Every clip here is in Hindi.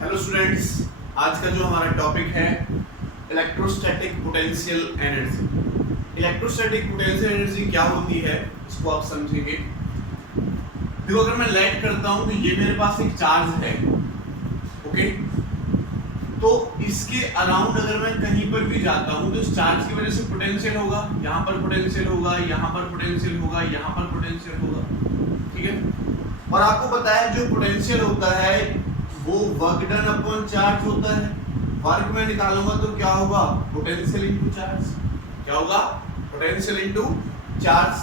हेलो स्टूडेंट्स, आज का जो हमारा टॉपिक है electrostatic potential energy. Electrostatic potential energy क्या होती है इसको आप समझेंगे। देखो, अगर मैं लेट करता हूं तो ये मेरे पास एक चार्ज है, ओके। तो इसके अराउंड अगर मैं कहीं पर भी जाता हूं तो इस चार्ज की वजह से पोटेंशियल होगा, यहाँ पर पोटेंशियल होगा, यहाँ पर पोटेंशियल होगा, यहाँ पर पोटेंशियल होगा, ठीक है। और आपको पता है जो पोटेंशियल होता है वो वर्क डन अपॉन चार्ज होता है। वर्क में निकालूंगा तो क्या होगा, पोटेंशियल इनटू चार्ज। क्या होगा, पोटेंशियल इनटू चार्ज।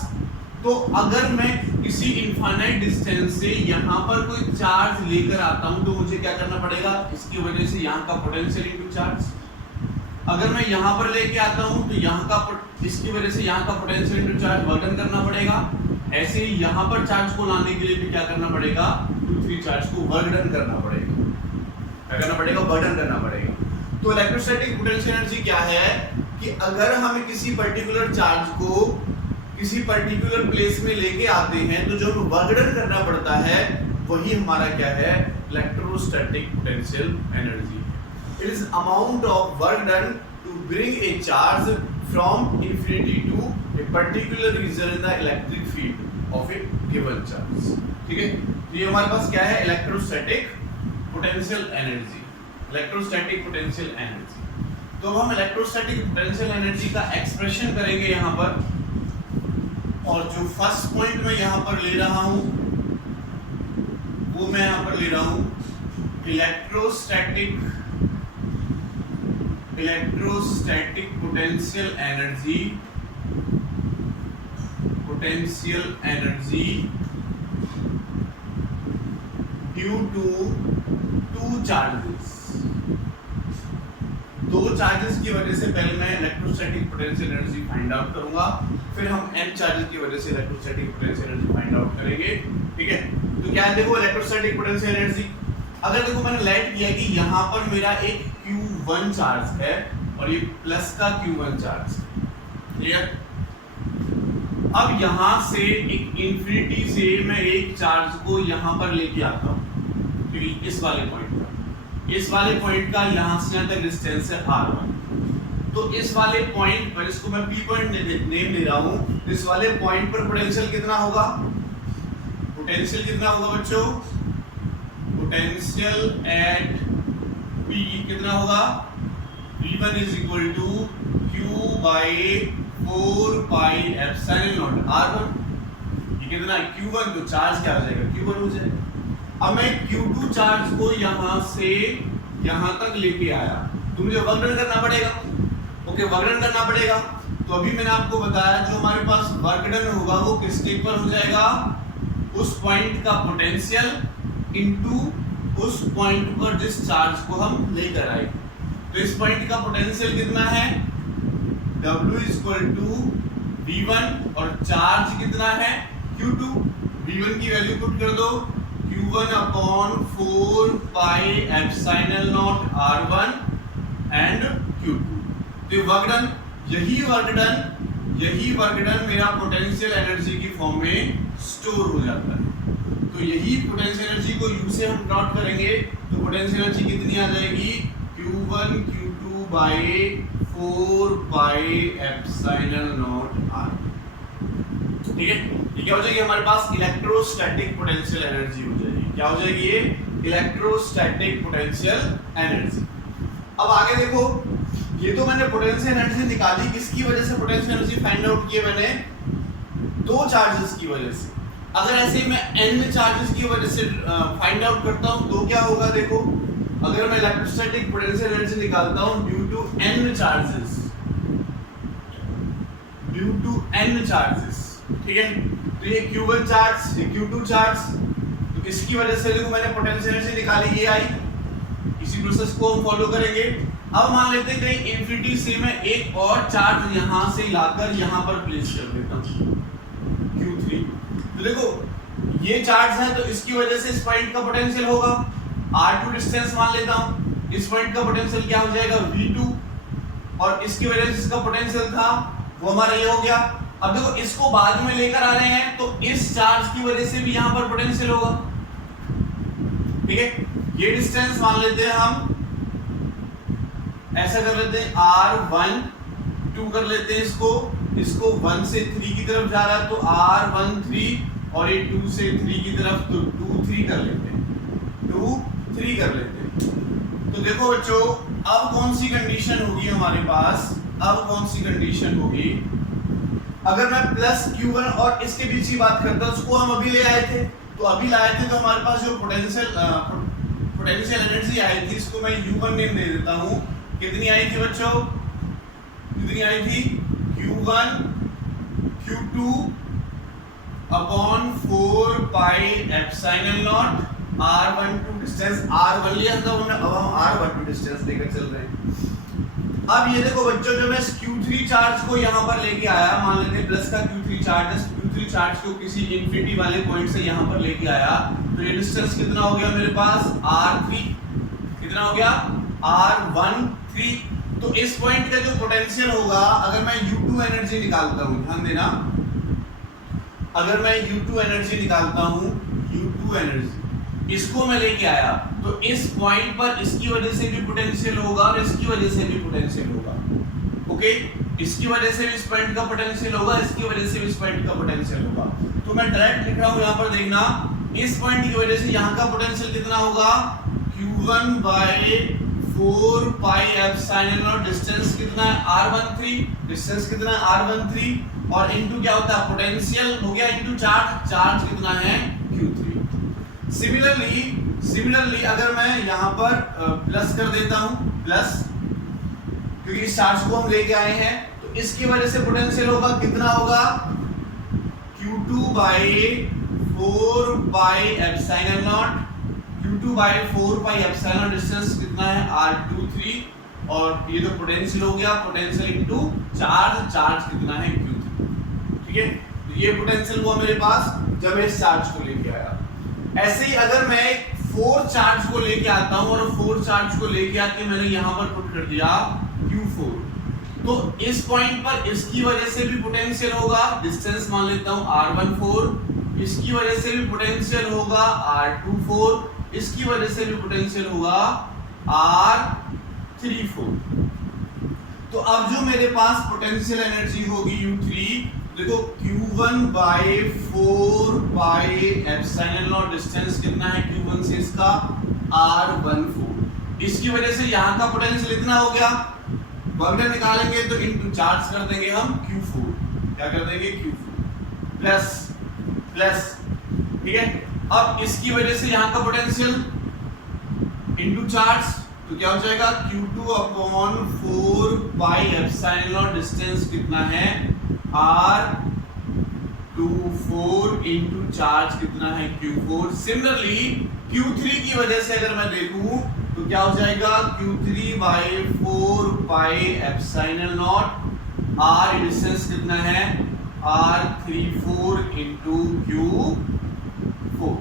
तो अगर मैं किसी इनफाइनाइट डिस्टेंस से यहाँ पर कोई चार्ज लेकर आता हूं तो मुझे क्या करना पड़ेगा, इसकी वजह से यहाँ का पोटेंशियल इनटू चार्ज। अगर मैं यहाँ पर लेके आता हूं तो यहाँ का इसकी वजह से यहाँ का potential into charge work done करना पड़ेगा। ऐसे ही यहाँ पर चार्ज को लाने के लिए भी क्या करना पड़ेगा, 2-3 चार्ज को वर्क डन करना पड़ेगा। क्या करना पड़ेगा, वर्क डन करना पड़ेगा। तो इलेक्ट्रोस्टैटिक पोटेंशियल एनर्जी क्या है कि अगर हम किसी पर्टिकुलर चार्ज को किसी पर्टिकुलर प्लेस में लेके आते हैं तो जो वर्क डन करना पड़ता है वही हमारा क्या है, electrostatic potential energy. It is amount of work done to bring a charge from infinity to a particular region in the electric field of a given charge। ठीक है, तो ये हमारे पास क्या है, electrostatic potential energy. Electrostatic potential energy. तो हम इलेक्ट्रोस्टैटिक पोटेंशियल एनर्जी का एक्सप्रेशन करेंगे यहाँ पर। और जो फर्स्ट पॉइंट मैं यहाँ पर ले रहा हूँ वो मैं यहाँ पर ले रहा हूँ electrostatic potential energy due to two charges. दो चार्जेस की वजह से पहले मैं electrostatic potential energy find out करूंगा, फिर हम n चार्जेस की वजह से electrostatic potential energy find out करेंगे। ठीक है, तो क्या है, देखो इलेक्ट्रोस्टैटिक पोटेंशियल एनर्जी। अगर देखो मैंने लेट किया कि यहाँ पर मेरा एक Q1 चार्ज है और ये प्लस का Q1 चार्ज है, क्लियर। अब यहाँ से एक इंफिनिटी से मैं एक चार्ज को यहाँ पर लेके आता हूँ, क्योंकि इस वाले पॉइंट का यहाँ से यहाँ तक डिस्टेंस है R1। तो इस वाले पॉइंट पर, इसको मैं P पॉइंट नेम दे रहा हूँ, इस वाले पॉइंट पर पोटेंशियल कितना होगा, बच्चों, पोटेंशियल एट P कितना होगा, V1 is equal to Q by 4 pi epsilon nought R1। ये कितना, Q1, तो चार्ज क्या हो जाएगा, Q1 हो जाएगा। अब मैं Q2 चार्ज को यहाँ से यहाँ तक लेके आया तो मुझे वर्क डन करना पड़ेगा, ओके, वर्क डन करना पड़ेगा। तो अभी मैंने आपको बताया जो हमारे पास वर्क डन होगा वो किसके इक्वल हो जाएगा, उस पॉइंट का पोटेंशियल इनटू उस पॉइंट पर जिस चार्ज को हम लेकर आए। तो इस पॉइंट का पोटेंशियल कितना है, W इक्वल टू V1 और चार्ज कितना है, Q2। V1 की वैल्यू पुट कर दो, Q1 upon 4 pi epsilon nought R1 and Q2। तो वर्क डन, यही वर्क डन मेरा पोटेंशियल एनर्जी की फॉर्म में स्टोर हो जाता है। तो यही पोटेंशियल एनर्जी को U से हम प्लॉट करेंगे तो पोटेंशियल एनर्जी कितनी आ जाएगी, Q1 Q2 by 4 pi epsilon nought R। ठीक है, ये क्या हो जाएगी हमारे पास, इलेक्ट्रोस्टैटिक पोटेंशियल एनर्जी हो जाएगी। क्या हो जाएगी ये, इलेक्ट्रोस्टैटिक पोटेंशियल एनर्जी। अब आगे देखो, ये तो मैंने पोटेंशियल एनर्जी निकाली, किसकी वजह से पोटेंशियल एनर्जी फाइंड आउट किए मैंने, दो चार्जेस की वजह से। अगर ऐसे मैं n चार्जेस की वजह से फाइंड आउट करता हूं तो क्या होगा, देखो अगर मैं इलेक्ट्रोस्टैटिक पोटेंशियल एनर्जी निकालता हूं ड्यू टू n चार्जेस, ठीक है। तो ये Q1 चार्ज, ये Q2 चार्ज, तो इसकी वजह से देखो मैंने पोटेंशियल एनर्जी निकाली, ये आई। इसी प्रोसेस को हम फॉलो करेंगे। अब मान लेते हैं कहीं इंफिनिटी से मैं एक और चार्ज यहां से लाकर यहां पर प्लेस कर देता हूं, Q3। तो देखो ये चार्ज है तो इसकी वजह से इस पॉइंट का पोटेंशियल होगा, R2 डिस्टेंस मान लेता हूं, इस पॉइंट का पोटेंशियल क्या हो जाएगा, V2, और इसकी वजह से इसका पोटेंशियल था वो हमारा ये हो गया। अब देखो इसको बाद में लेकर आ रहे हैं तो इस चार्ज की वजह से भी यहां पर पोटेंशियल होगा, ठीक है। ये डिस्टेंस मान लेते हैं हम, ऐसा कर लेते हैं R1 2 कर लेते हैं इसको 1 से 3 की तरफ जा रहा है तो R1 3 और ये 2 से 3 की तरफ तो 2 3 कर लेते हैं 2 3 कर लेते हैं। तो देखो बच्चों अब कौन सी कंडीशन होगी हमारे पास, अब कौन सी कंडीशन होगी, अगर मैं प्लस Q1 और इसके बीच की बात करता हूं, उसको हम अभी ले आए थे, तो अभी लाए थे तो हमारे पास जो पोटेंशियल एनर्जी आई थी इसको मैं U1 नेम दे देता हूं। कितनी आई थी बच्चों, कितनी आई थी, Q1 Q2 upon 4 pi epsilon naught R12 distance R1 लिया था हमने, अब हम R12 डिस्टेंस लेकर चल रहे हैं। अब ये देखो बच्चों जब मैं Q3 चार्ज को यहाँ पर लेके आया, मान लेते हैं प्लस का Q3 चार्ज, Q3 चार्ज को किसी इंफिनिटी वाले पॉइंट से यहाँ पर लेके आया तो ये डिस्टेंस कितना हो गया मेरे पास R3, कितना हो गया R13। तो इस पॉइंट का जो पोटेंशियल होगा, अगर मैं U2 एनर्जी निकालता हूँ, ध्यान देना, अगर मैं U2 एनर्जी निकालता हूँ, U2 एनर्जी इसको मैं लेके आया तो इस पॉइंट पर इसकी वजह से भी पोटेंशियल होगा और इसकी वजह से भी पोटेंशियल होगा, ओके, इसकी वजह से भी इस पॉइंट का पोटेंशियल होगा, इसकी वजह से भी इस पॉइंट का पोटेंशियल होगा। तो मैं डायरेक्ट लिख रहा हूं, यहां पर देखना, इस पॉइंट की वजह से यहां का पोटेंशियल कितना होगा, Q1 by 4 pi epsilon nought, distance कितना है R13, डिस्टेंस कितना है R13 और इनटू क्या होता है पोटेंशियल हो गया इनटू चार्ज, चार्ज कितना है Q3। सिमिलरली अगर मैं यहाँ पर प्लस कर देता हूँ, प्लस क्योंकि इस चार्ज को हम लेके आए हैं तो इसकी वजह से पोटेंशियल होगा, कितना होगा Q2 by 4 pi epsilon nought, Q2 by 4 pi epsilon nought, distance कितना है R23 और ये जो पोटेंशियल हो गया पोटेंशियल इनटू चार्ज, चार्ज कितना है Q3, ठीक है। तो ये पोटेंशियल हुआ मेरे पास जब इस चार्ज को लेके आया। ऐसे ही अगर मैं 4 चार्ज को लेके आता हूं और 4 चार्ज को लेके आके मैंने यहां पर पुट कर दिया Q4, तो इस पॉइंट पर इसकी वजह से भी पोटेंशियल होगा, डिस्टेंस मान लेता हूं R14, इसकी वजह से भी पोटेंशियल होगा R24, इसकी वजह से भी पोटेंशियल होगा R34। तो अब जो मेरे पास पोटेंशियल एनर्जी होगी U3, देखो Q1 by 4 pi epsilon nought, distance कितना है Q1 से इसका R14, इसकी वजह से यहाँ का पोटेंशियल इतना हो गया, वगैरह निकालेंगे तो इनटू चार्ज कर देंगे हम Q4, क्या कर देंगे Q4 प्लस प्लस, ठीक है। अब इसकी वजह से यहाँ का पोटेंशियल इनटू चार्ज तो क्या हो जाएगा Q2 upon 4 pi epsilon nought, distance कितना है R24 इनटू चार्ज कितना है Q4। सिमिलरली Q3 की वजह से अगर मैं देखूं तो क्या हो जाएगा Q3 by 4 pi epsilon nought, R distance कितना है R34 इनटू Q4।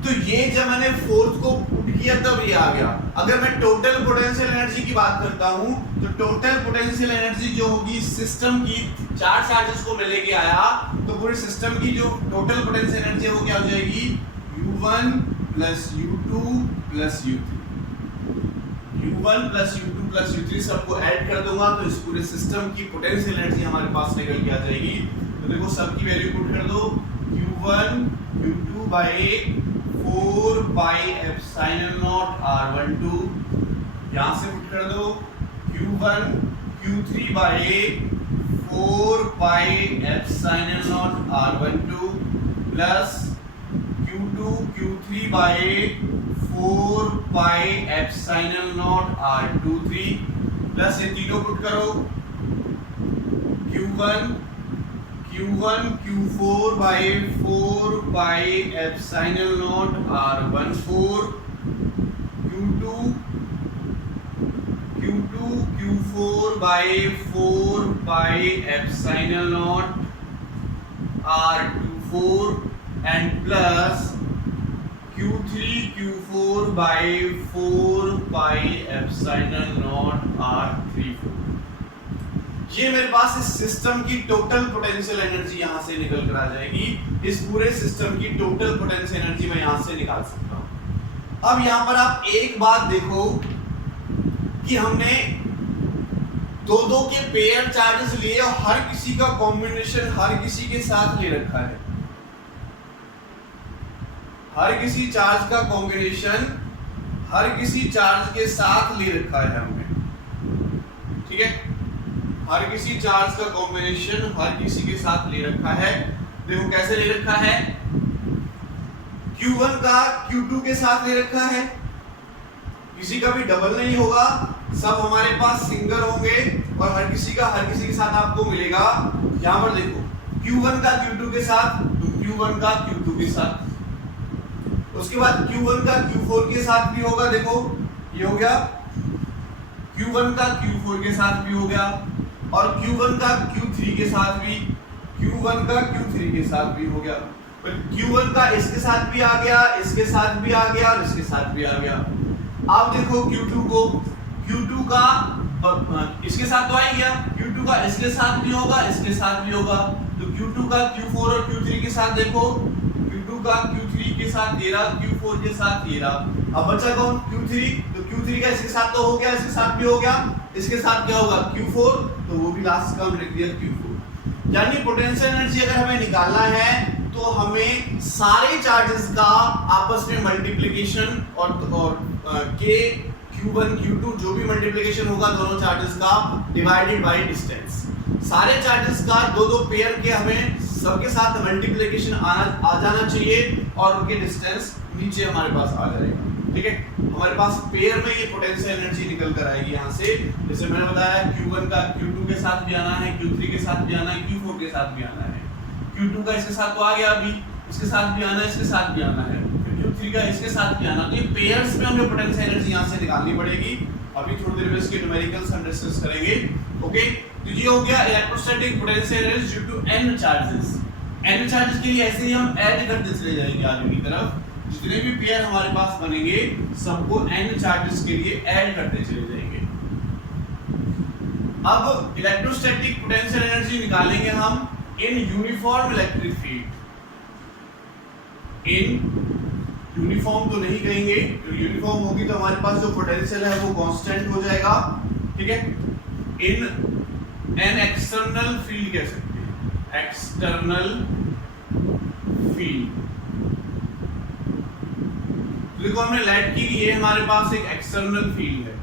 तो ये जब मैंने फोर्थ को पुट किया तब ये आ गया। अगर मैं टोटल पोटेंशियल एनर्जी की बात करता हूं तो टोटल पोटेंशियल एनर्जी जो होगी सिस्टम की, 4 चार्जेस को मैं लेके आया तो पूरे सिस्टम की जो टोटल पोटेंशियल एनर्जी है वो क्या हो जाएगी U1 plus U2 plus U3, U1 plus U2 plus U3 सबको ऐड कर दूंगा तो इस पूरे सिस्टम की पोटेंशियल एनर्जी हमारे पास निकल के आ जाएगी। तो देखो सबकी वैल्यू पुट कर दो, Q1 Q2 by 4 pi epsilon naught R12, यहां से पुट कर दो Q1 Q3 by 4 pi epsilon naught R12 plus Q2 Q3 by 4 pi epsilon naught R23 plus ये तीनों पुट करो Q1 Q4 by 4 pi epsilon naught R14, Q4 by 4 pi epsilon naught R24 and plus Q4 by 4 pi epsilon naught R34। ये मेरे पास इस सिस्टम की टोटल पोटेंशियल एनर्जी यहां से निकल कर आ जाएगी। इस पूरे सिस्टम की टोटल पोटेंशियल एनर्जी मैं यहां से निकाल सकता हूं। अब यहां पर आप एक बात देखो कि हमने दो के पेयर चार्जेस लिए और हर किसी का कॉम्बिनेशन हर किसी के साथ ले रखा है। हर किसी चार्ज का कॉम्बिनेशन हर किसी चार्ज के साथ ले रखा है हमने, ठीक है। हर किसी चार्ज का कॉम्बिनेशन हर किसी के साथ ले रखा है। देखो कैसे ले रखा है, Q1 का Q2 के साथ ले रखा है, किसी का भी डबल नहीं होगा, सब हमारे पास सिंगल होंगे और हर किसी के साथ आपको मिलेगा। यहां पर देखो Q1 का Q2 के साथ, तो Q1 का Q2 के साथ, उसके बाद Q1 का Q4 के साथ भी होगा। देखो ये हो गया, Q1 का Q4 के साथ भी हो गया और Q1 का Q3 के साथ भी, Q1 का Q3 के साथ भी हो गया। Q1 का इसके साथ भी आ गया, इसके साथ भी आ गया और इसके साथ भी आ गया। अब देखो Q2 को, Q2 का इसके साथ तो आ ही गया, Q2 का इसके साथ भी होगा, इसके साथ भी होगा। तो Q2 का Q4 और Q3 के साथ देखो, Q2 का Q3 के साथ ये रहा, Q4 के साथ ये रहा। अब बचा कौन, Q3, तो Q3 का इसके साथ तो हो गया, इसके साथ भी हो गया, इसके साथ क्या होगा Q4, तो वो भी लास्ट का हमने लिख दिया Q4। यानी पोटेंशियल एनर्जी अगर हमें निकालना है तो हमें सारे चार्जेस का आपस में मल्टीप्लिकेशन और के Q1 Q2 जो भी मल्टीप्लिकेशन होगा दोनों चार्जेस का डिवाइडेड बाय डिस्टेंस। सारे चार्जेस का दो पेयर के हमें सबके साथ मल्टीप्लिकेशन आ जाना चाहिए और उनके डिस्टेंस नीचे हमारे पास आ जाएगा, ठीक है। हमारे पास पेयर में ये पोटेंशियल एनर्जी निकल कर आएगी यहाँ से। जैसे मैंने बताया Q1 का Q2 के साथ भी आना है, Q3 के साथ भी आना है, Q4 के साथ भी आना है। Q2 का इसके साथ तो आ गया, अभी इसके साथ भी आना है, इसके साथ भी आना है, Q3 का इसके साथ भी आना। तो ये पेयर्स में हमें पोटेंशियल एनर्जी यहाँ से निकालनी पड़ेगी। अभी थोड़ी देर में इसके न्यूमेरिकल्स हम डिस्कस करेंगे, ओके। तो ये हो गया electrostatic potential energy due to n charges. n charges के लिए ऐसे ही हम ऐड करते चले जाएंगे आगे की तरफ, जितने भी पेयर हमारे पास बनेंगे सबको n चार्जेस के लिए ऐड करते चले जाएंगे। अब इलेक्ट्रोस्टैटिक पोटेंशियल एनर्जी निकालेंगे हम in uniform electric field. In uniform तो नहीं कहेंगे, यूनिफॉर्म होगी तो हमारे पास जो पोटेंशियल है वो कांस्टेंट हो जाएगा, ठीक है। इन एन एक्सटर्नल फील्ड कह सकते हैं, एक्सटर्नल फील्ड। देखो हमने लेट की ये हमारे पास एक एक्सटर्नल फील्ड है।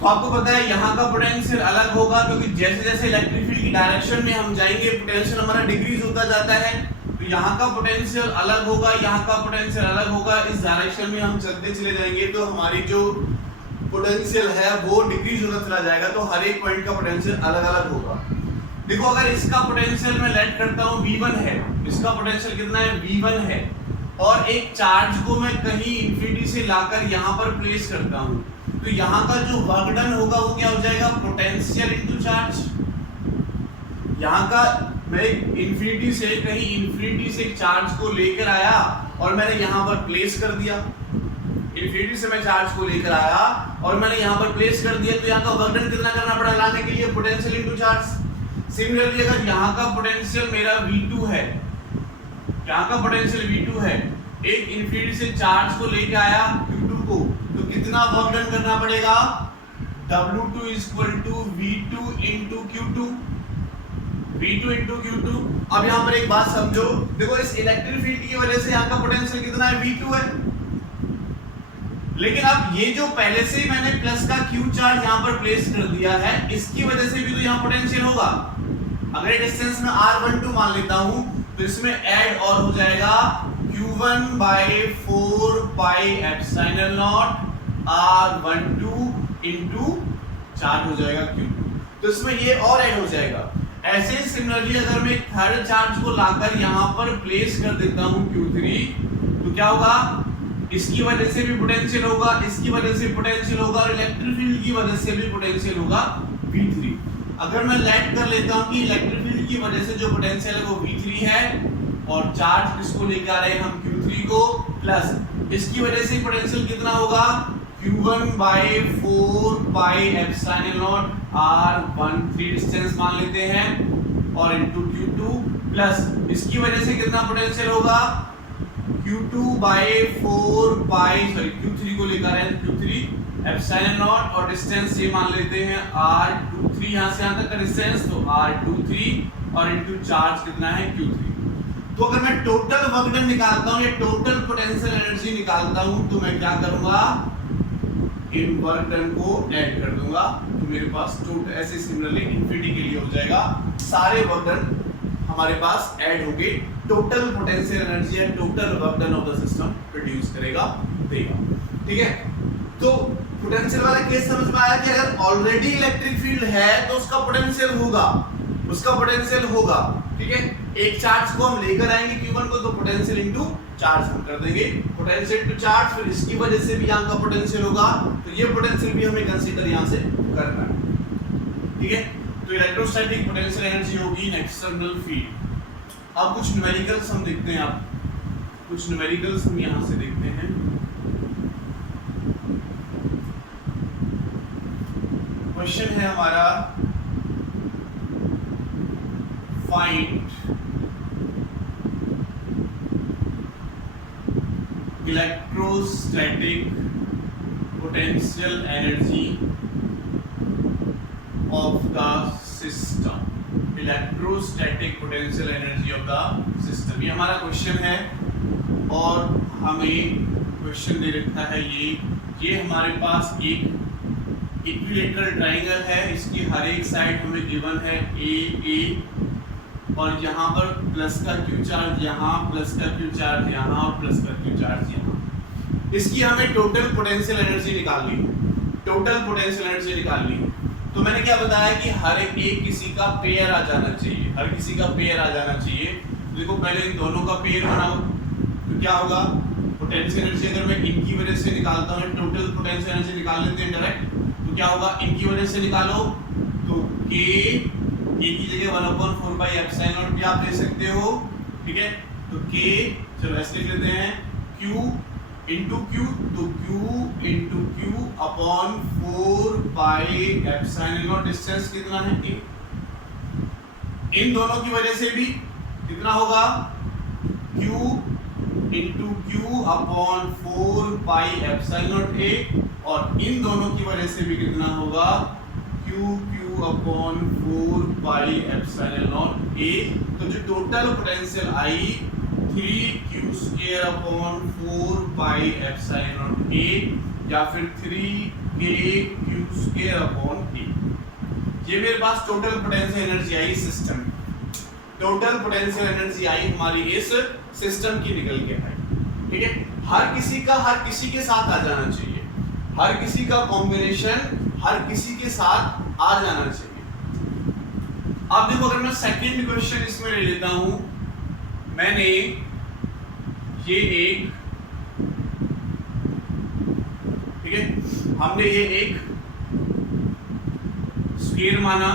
तो आपको पता है यहाँ का पोटेंशियल अलग होगा, क्योंकि जैसे जैसे इलेक्ट्रिक फील्ड की डायरेक्शन में हम जाएंगे पोटेंशियल हमारा डिक्रीज होता जाता है। तो यहाँ का पोटेंशियल अलग होगा, यहाँ का पोटेंशियल अलग होगा। इस डायरेक्शन में हम चलते चले जाएंगे तो हमारी जो पोटेंशियल है वो डिक्रीज होता चला जाएगा। तो हर एक पॉइंट का पोटेंशियल अलग अलग होगा। देखो अगर इसका पोटेंशियल मैं लेट करता हूँ V1 है, इसका पोटेंशियल कितना है V1 है, और एक चार्ज को मैं कहीं इंफिनिटी से लाकर यहाँ पर प्लेस करता हूँ, तो यहाँ का जो वर्क डन होगा वो क्या हो जाएगा, पोटेंशियल इनटू चार्ज। यहाँ का मैं इंफिनिटी से एक चार्ज को लेकर आया और मैंने यहाँ पर प्लेस कर दिया। इंफिनिटी से मैं चार्ज को लेकर आया और मैंने यहाँ पर प्लेस कर दिया, तो यहाँ का वर्क डन कितना करना पड़ा लाने के लिए, पोटेंशियल इनटू चार्ज। सिमिलरली अगर यहाँ का पोटेंशियल मेरा V2 है, यहाँ का पोटेंशियल V2 है, एक इंफिनिटी से चार्ज को लेके आया Q2 को, तो कितना वर्क डन करना पड़ेगा, W2 = V2 × Q2, V2 × Q2। अब यहाँ पर एक बात समझो, देखो इस इलेक्ट्रिक फील्ड की वजह से यहाँ का पोटेंशियल कितना है, V2 है। लेकिन अब ये जो पहले से ही मैंने प्लस का Q चार्ज यहाँ पर प्लेस कर दिया है, इसकी वजह से भी तो यहाँ पोटेंशियल होगा। अगर डिस्टेंस में R12 मान लेता हूं तो इसमें ऐड और हो जाएगा Q1/4 pi epsilon naught R12 × charge हो जाएगा Q2, तो इसमें ये और ऐड हो जाएगा। ऐसे ही सिमिलरली अगर मैं एक थर्ड चार्ज को लाकर यहाँ पर प्लेस कर देता हूँ Q3, तो क्या होगा, इसकी वजह से भी पोटेंशियल होगा, इसकी वजह से पोटेंशियल होगा और इलेक्ट्रिक फील्ड की वजह से भी पोटेंशियल होगा V3। अगर मैं लेट कर लेता हूं कि इलेक्ट्रिक फील्ड की वजह से जो पोटेंशियल है वो V3 है और चार्ज किसको लेकर आ रहे हैं हम Q3 को, प्लस इसकी वजह से पोटेंशियल कितना होगा, Q1/4 pi epsilon naught R13 distance मान लेते हैं और इनटू Q2 प्लस इसकी वजह से कितना पोटेंशियल होगा Q2 by 4 pi sorry Q3 को लेकर है Q3 एप्सिलॉन नॉट और डिस्टेंस ये मान लेते हैं R23 यहां से यहां तक का डिस्टेंस तो R23 और इनटू चार्ज कितना है Q3। तो अगर मैं टोटल वर्क डन निकालता हूं या टोटल पोटेंशियल एनर्जी निकालता हूं तो मैं क्या करूंगा इन वर्क डन को ऐड कर दूंगा तो मेरे पास टोटल ऐसे सिमिलरली इंफिनिटी के लिए हो जाएगा सारे वर्क डन हमारे पास ऐड होंगे टोटल पोटेंशियल एनर्जी या total work done of the system produce करेगा देगा। ठीक है, तो पोटेंशियल वाला केस समझ में आया कि अगर ऑलरेडी इलेक्ट्रिक फील्ड है तो उसका पोटेंशियल होगा। ठीक है, एक चार्ज को हम लेकर आएंगे Q1 को तो पोटेंशियल इनटू चार्ज हम कर देंगे, पोटेंशियल इनटू चार्ज, फिर इसकी वजह से भी यहां का पोटेंशियल होगा तो ये पोटेंशियल भी हमें कंसीडर यहां से करना है। ठीक है, तो इलेक्ट्रोस्टैटिक पोटेंशियल एनर्जी होगी इन एक्सटर्नल फील्ड। अब कुछ न्यूमेरिकल्स हम देखते हैं, आप कुछ न्यूमेरिकल्स हम यहां से देखते हैं। क्वेश्चन है हमारा find electrostatic potential energy of the system. Electrostatic potential energy of the system, ये हमारा क्वेश्चन है और हमें क्वेश्चन दे रखा है ये हमारे पास एक इक्विलेटरल ट्रायंगल है, इसकी हर एक साइड हमें गिवन है ए और यहाँ पर प्लस का क्यू चार्ज यहाँ, प्लस का क्यू चार्ज यहाँ और प्लस का क्यू चार्ज यहाँ। इसकी हमें टोटल पोटेंशियल एनर्जी निकालनी है। तो मैंने क्या बताया कि हर एक किसी का पेयर आ जाना चाहिए, देखो पहले इन दोनों का पेयर बनाओ तो क्या होगा पोटेंशियल एनर्जी अगर मैं इनकी वजह से निकालता हूँ टोटल पोटेंशियल एनर्जी निकाल लेते हैं डायरेक्ट, तो क्या होगा इनकी वजह से निकालो तो K की जगह 1/4 पाई एप्सिलॉन नॉट भी आप ले सकते हो। ठीक है, तो K चलो ऐसे लिख लेते हैं Q इंटू Q, तो Q into Q upon 4 pi epsilon nought, distance कितना है A। इन दोनों की वजह से भी कितना होगा Q into Q upon 4 pi epsilon naught A और इन दोनों की वजह से भी कितना होगा Q upon 4 pi epsilon naught A। तो जो टोटल पोटेंशियल आई 3Q² upon 4 pi epsilon naught A या फिर 3KQ² अपॉन A, ये मेरे पास टोटल पोटेंशियल एनर्जी आई सिस्टम, टोटल पोटेंशियल एनर्जी आई हमारी इस सिस्टम की निकल के आई। ठीक है, हर किसी के साथ आ जाना चाहिए, हर किसी का कॉम्बिनेशन हर किसी के साथ आ जाना चाहिए। अब देखो अगर मैं सेकंड क्वेश्चन इसमें ले लेता हूं, मैंने ये एक ठीक है हमने ये एक स्फीयर माना,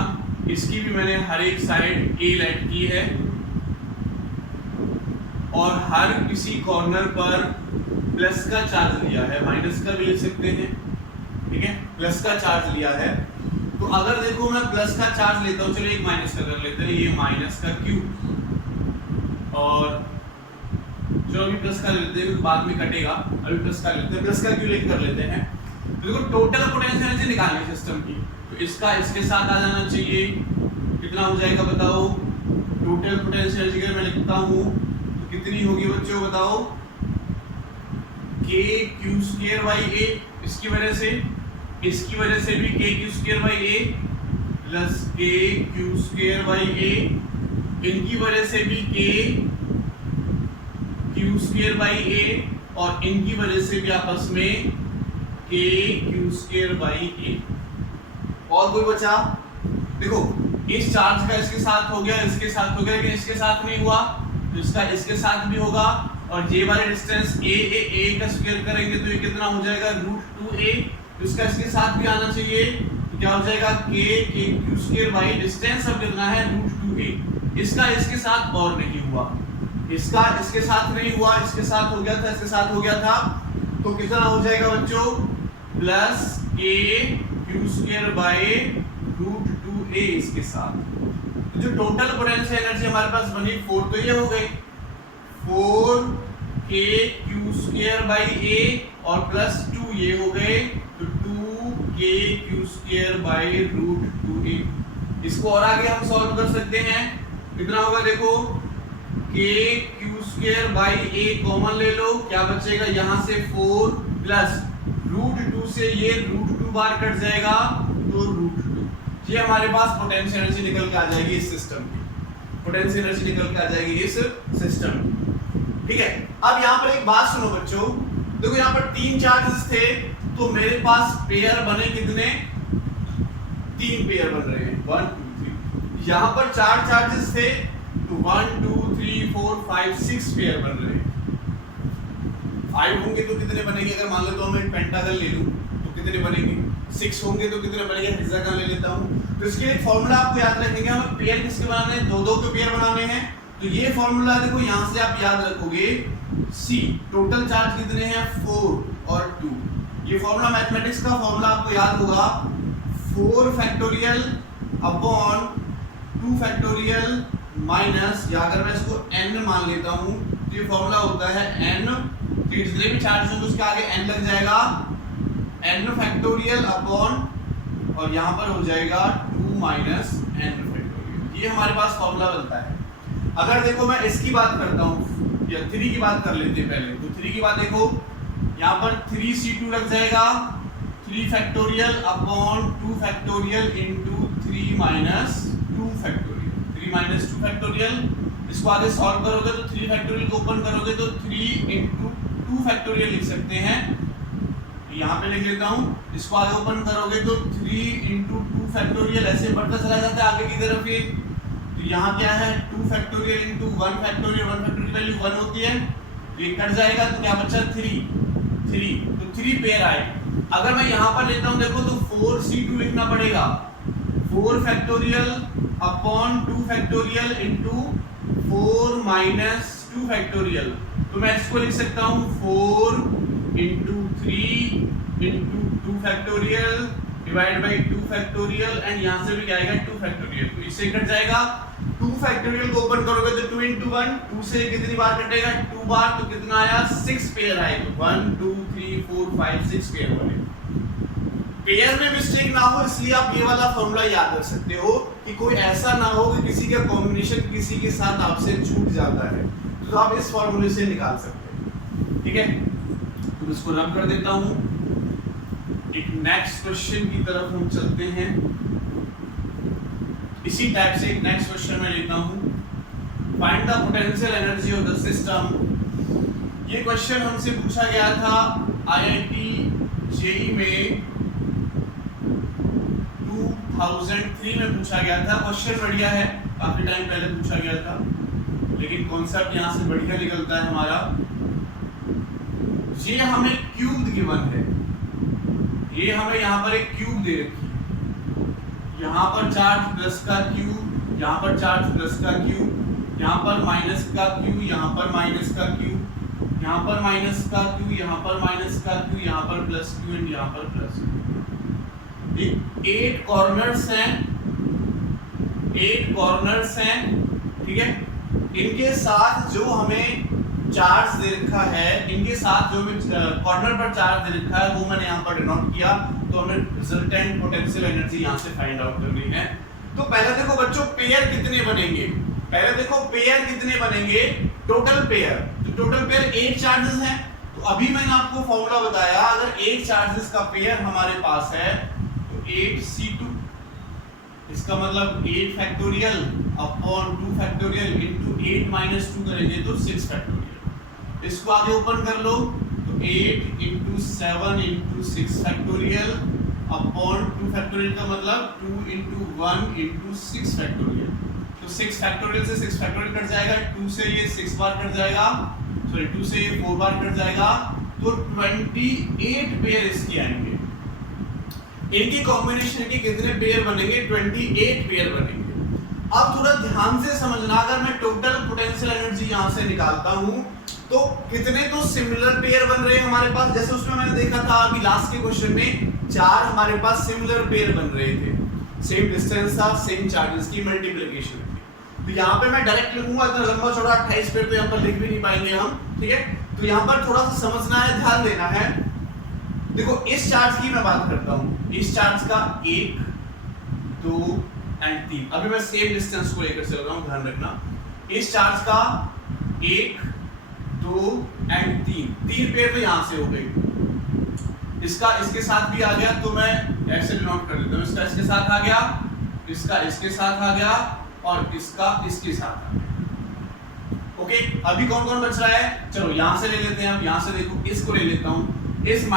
इसकी भी मैंने हर एक साइड A लेट की है और हर किसी कॉर्नर पर प्लस का चार्ज लिया है, माइनस का भी ले सकते हैं। ठीक है, प्लस का चार्ज लिया है, तो अगर देखो मैं प्लस का चार्ज लेता हूँ, चलो एक माइनस का कर लेते हैं, ये माइनस का Q और जो अभी प्लस का लेते हैं बाद में कटेगा, अभी प्लस का लेते हैं, प्लस का Q लेके कर लेते हैं। तो देखो टोटल पोटेंशियल एनर्जी निकालनी है सिस्टम की, तो इसका इसके साथ आ जाना चाहिए, कितना हो जाएगा बताओ, टोटल पोटेंशियल एनर्जी अगर मैं लिखता हूँ तो कितनी होगी बच्चों बताओ, KQ² A, इसकी वजह से भी KQ² A plus KQ² A, इनकी वजह से भी KQ² A और इनकी वजह से भी आपस में KQ² A। और कोई बचा, देखो इस चार्ज का इसके साथ हो गया, इसके साथ हो गया, लेकिन इसके साथ नहीं हुआ तो इसका इसके साथ भी होगा और ये वाले डिस्टेंस A का स्क्वायर करेंगे तो ये कितना हो जाएगा √2A, तो इसका इसके साथ भी आना चाहिए, तो क्या हो जाएगा KQ² डिस्टेंस अब कितना है √2A। इसका इसके साथ और नहीं हुआ, इसका इसके साथ नहीं हुआ, इसके साथ हो गया था, इसके साथ हो गया था, तो कितना हो जाएगा बच्चों प्लस KQ² √2A इसके साथ। तो तो जो टोटल पोटेंशियल एनर्जी हमारे पास बनी 4 तो ये हो गई 4kq² a और प्लस 2 ये हो गए तो 2kq²/√2a। इसको और आगे हम सॉल्व कर सकते हैं। कितना होगा देखो kq²/a कॉमन ले लो, क्या बचेगा यहाँ से 4 प्लस √2 से ये √2 बार कट जाएगा तो √2। ये हमारे पास पोटेंशियल एनर्जी निकल के आ जाएगी इस सिस्टम की, पोटेंशियल एनर्जी निकल के आ जाएगी इस सिस्टम की। ठीक है, अब यहाँ पर एक बात सुनो बच्चों, देखो यहाँ पर 3 चार्जेस थे तो मेरे पास पेयर बने कितने, 3 पेयर बन रहे हैं 1 2 3। यहाँ पर 4 चार्जेस थे तो 1 2 3 4 5 6 पेयर बन रहे हैं। 5 होंगे तो कितने बनेंगे, अगर मान लो तो मैं पेंटागन ले लूं तो कितने बनेंगे, 6 होंगे तो कितने बनेंगे, हेक्सागन ले लेता हूं। तो इसके लिए फॉर्मूला आपको याद रखेंगे, हमें पेयर किसके बनाने हैं, 2 के पेयर बनाने हैं। तो ये फॉर्मूला देखो यहाँ से आप याद रखोगे, C टोटल चार्ज कितने हैं 4 और 2। ये फॉर्मूला मैथमेटिक्स का फॉर्मूला आपको याद होगा 4 फैक्टोरियल अपॉन 2 फैक्टोरियल माइनस, या अगर मैं इसको n मान लेता हूँ तो ये फॉर्मूला होता है n, जितने भी चार्ज होंगे उसके आगे n लग जाएगा, n फैक्टोरियल अपॉन और यहाँ पर हो जाएगा 2 माइनस n फैक्टोरियल। ये हमारे पास फॉर्मूला बनता है। अगर देखो मैं इसकी बात करता हूँ या 3 की बात कर लेते हैं पहले, तो 3 की बात देखो यहाँ पर 3c2 लग जाएगा, 3 factorial upon 2 factorial into 3 minus 2 factorial, 3 minus 2 factorial. इसको आगे सॉल्व करोगे तो 3 फैक्टोरियल को ओपन करोगे तो 3 इंटू 2 फैक्टोरियल लिख सकते हैं, यहाँ पे लिख लेता हूँ। इसको आगे ओपन करोगे तो 3 इंटू 2 फैक्टोरियल, ऐसे बढ़ता चला जाता है आगे की तरफ ये। तो यहाँ क्या है 2 factorial into 1 factorial, 1 factorial value 1 होती है, तो ये कट जाएगा तो क्या बचा 3, तो 3 पेयर आए। अगर मैं यहाँ पर लेता हूँ देखो तो 4c2 लिखना पड़ेगा, 4 factorial upon 2 factorial into 4 minus 2 factorial. तो मैं इसको लिख सकता हूँ 4 into 3 into 2 factorial divide by 2 factorial, and यहाँ से भी क्या आएगा 2 फैक्टोरियल, तो इससे कट जाएगा। 2 फैक्टोरियल को ओपन करोगे तो 2 इंटू 1, 2 से कितनी बार कटेगा 2 बार, तो कितना आया 6 पेयर आए, तो 1 2 3 4 5 6 पेयर बने। पेयर में मिस्टेक ना हो इसलिए आप ये वाला फॉर्मूला याद रख सकते हो कि कोई ऐसा ना हो कि किसी का कॉम्बिनेशन किसी के साथ आपसे छूट जाता है, तो आप इस फॉर्मूले से निकाल सकते हैं। ठीक है, तो इसको रब कर देता हूं। एक नेक्स्ट क्वेश्चन की तरफ हम चलते हैं। इसी टाइप से एक नेक्स्ट क्वेश्चन मैं लेता हूं, find the potential energy of the system. ये क्वेश्चन हमसे पूछा गया था IIT JEE में 2003 में पूछा गया था। क्वेश्चन बढ़िया है, काफी टाइम पहले पूछा गया था, लेकिन कॉन्सेप्ट यहाँ से बढ़िया निकलता है हमारा। ये हमें क्यूब गिवन है, ये हमें यहाँ पर एक क्यूब दे रखी है, यहाँ पर चार्ज प्लस का क्यूब, यहाँ पर चार्ज प्लस का क्यूब, यहाँ पर माइनस का क्यूब, यहाँ पर माइनस का क्यूब, यहाँ पर माइनस का क्यूब, यहाँ पर माइनस का क्यूब, यहाँ पर प्लस क्यूब एंड यहाँ पर प्लस। 8 कॉर्नर्स हैं, 8 कॉर्नर्स हैं, ठीक है। इनके साथ जो हमें चार्ज दे रखा है, इनके साथ जो कॉर्नर पर चार्ज दे रखा है वो मैंने यहाँ पर डिनोट किया, तो हमें रिजल्टेंट पोटेंशियल एनर्जी यहाँ से फाइंड आउट करनी है। तो पहले देखो बच्चों पेयर कितने बनेंगे, पहले देखो पेयर कितने बनेंगे, टोटल पेयर। तो टोटल पेयर 8 चार्जेस हैं, तो अभी मैंने आपको फॉर्मूला बताया, अगर 8 चार्जेस का पेयर हमारे पास है तो 8c2, इसका मतलब 8 factorial upon 2 factorial into 8 minus 2 करेंगे तो 6 फैक्टोरियल। इसको आगे ओपन कर लो तो 8 into 7 into 6 factorial upon 2 factorial का मतलब 2 इंटू 1 इंटू 6 फैक्टोरियल। तो 6 फैक्टोरियल से 6 फैक्टोरियल कट जाएगा, 2 से ये 6 बार कट जाएगा, सॉरी 2 से ये 4 बार कट जाएगा, तो 28 पेयर इसकी आएंगे। इनकी कॉम्बिनेशन के कितने पेयर बनेंगे, 28 पेयर बनेंगे। अब थोड़ा ध्यान से समझना, अगर मैं टोटल पोटेंशियल एनर्जी यहाँ से निकालता हूँ तो कितने तो सिमिलर पेयर बन रहे हैं हमारे पास, जैसे उसमें मैंने देखा था अभी लास्ट के क्वेश्चन में 4 हमारे पास सिमिलर पेयर बन रहे थे, सेम डिस्टेंस था, सेम चार्जेस की मल्टीप्लिकेशन थी। तो यहाँ पे मैं डायरेक्ट लिखूंगा, इतना लंबा चौड़ा 28 पेड़ तो यहाँ पर लिख भी नहीं पाएंगे हम, ठीक है। तो यहाँ पर थोड़ा सा समझना है, ध्यान देना है। देखो इस चार्ज की मैं बात करता हूँ, इस चार्ज का 1 2 एंड 3, अभी मैं सेम डिस्टेंस को लेकर चल रहा हूँ, ध्यान रखना। इस चार्ज का 1 2 एंड 3 पेड़ तो यहाँ से हो गई, इसका इसके साथ भी आ गया, तो मैं ऐसे डिनोट कर देता हूँ, इसका इसके साथ आ गया, इसका इसके साथ आ गया और इसका इसके साथ आ गया। ओके, अभी कौन कौन बच रहा है, चलो यहां से ले लेते हैं। अब यहां से देखो, इसको ले लेता हूं, इस -q